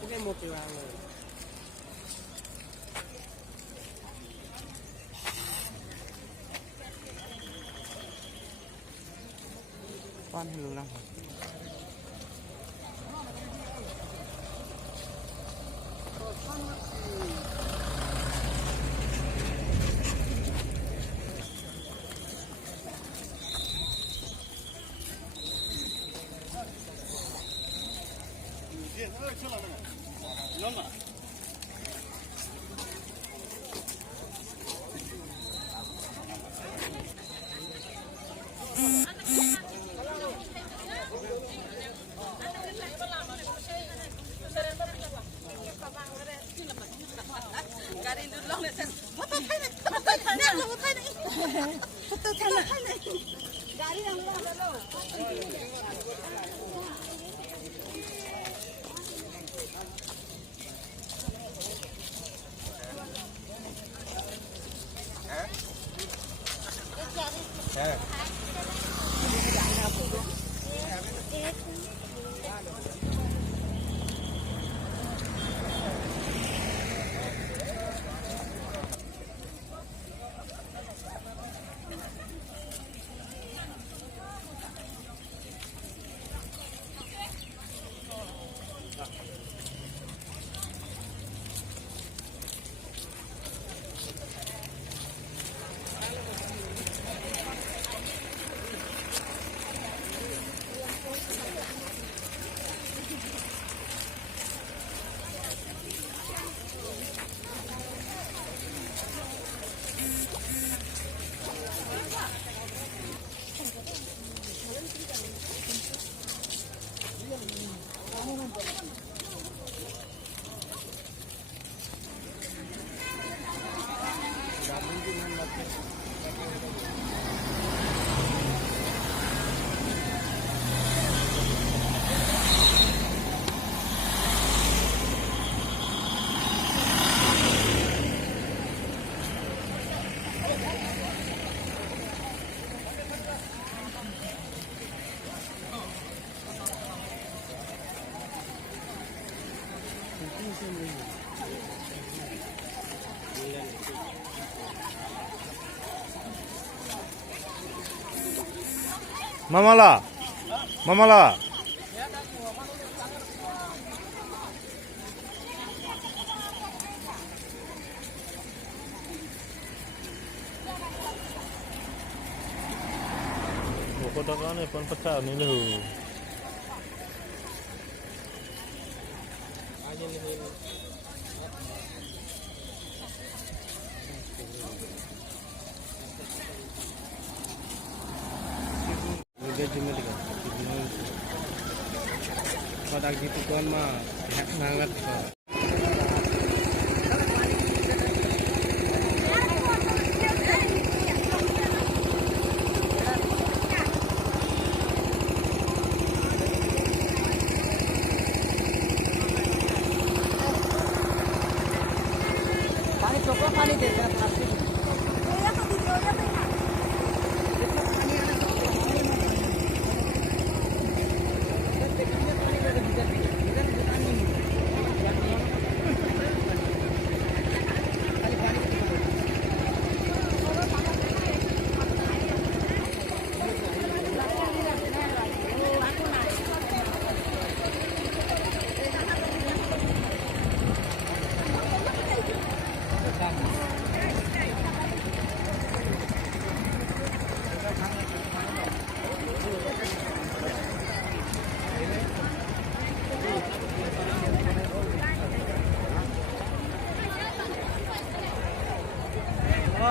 Ini mobil banget. Con hư lắm. Mamala, mamala. Kota kan ni pun pecah ni lu. Cuma tiga. Pada gitu tuan mah hak banget kok. Pani cukup pani dekat plastik.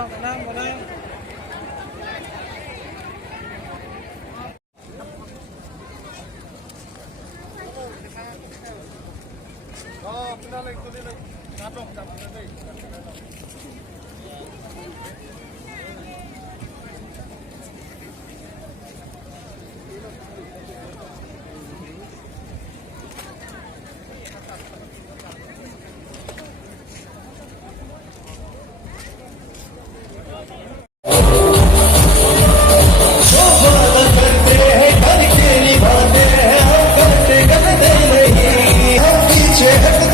Tenang, tenang. Oh, pindah lagi, tulis lagi. Ngatok, jangan nanti. करते हैं करते नहीं हम पीछे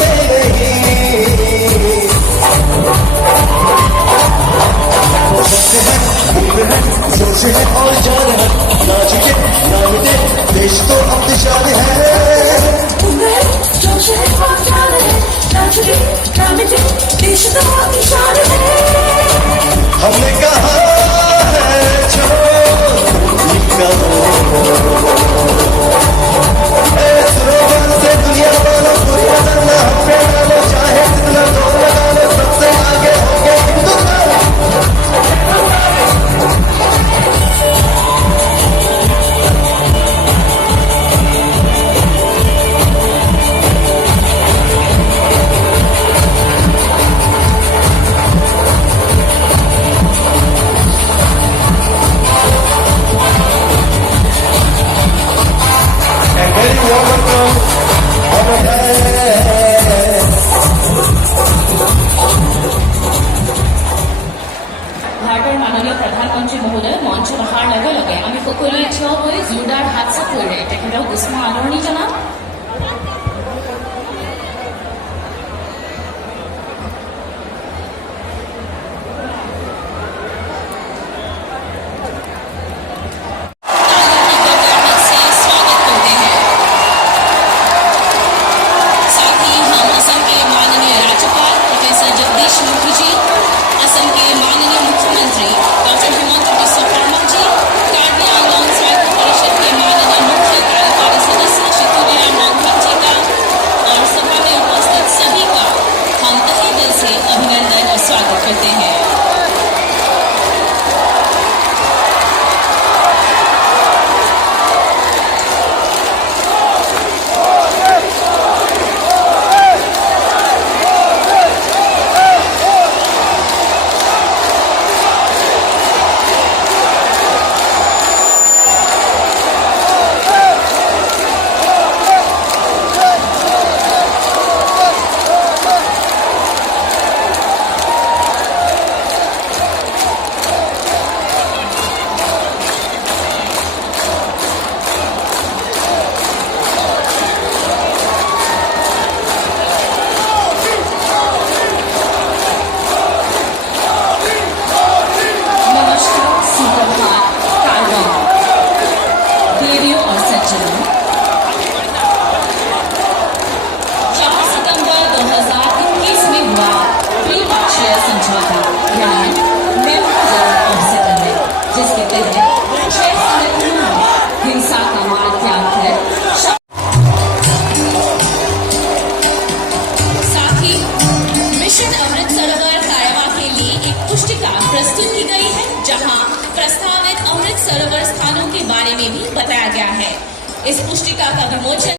हमने कहा है slogan से दुनिया वालों को बदलना हम पे डालो चाहे जितना जोर लगा लो सबसे आगे होंगे Hindustan and very warm welcome on the ভাৰতৰ মাননীয় প্ৰধানমন্ত্ৰী মহোদয় মঞ্চ অহাৰ লগে লগে আমি সকলোৱে থিয় হৈ জোৰদাৰ হাত চাপৰিৰে তেখেতক উষ্ম আদৰণি জনাম। साथ ही हम असम के माननीय राज्यपाल प्रोफेसर जगदीश मुखी, असम के माननीय मुख्यमंत्री डॉक्टर हेमंत बिस्वा शर्मा जी, कार्बी आंगलॉन्ग स्वायत्त परिषद के माननीय मुख्य कार्यकारी सदस्य श्री तुलसीराम वांगथम जी का और सभा में उपस्थित सभी का हम तहे दिल से अभिनंदन और स्वागत करते हैं। नमस्कार, सुप्रभात, कारवां, देवियों और सज्जनों। 4 सितंबर 2021 में हुआ त्रिपक्षीय समझौता यानी मेमोरेंडम ऑफ सेटलमेंट, जिसके तहत 6 संगठनों ने हिंसा का मार्ग त्याग कर साथ ही मिशन अमृत सरोवर कायवा के लिए एक पुस्तिका प्रस्तुत की गई है, जहां प्रस्तावित अमृत सरोवर स्थानों के बारे में भी बताया गया है। इस पुस्तिका का विमोचन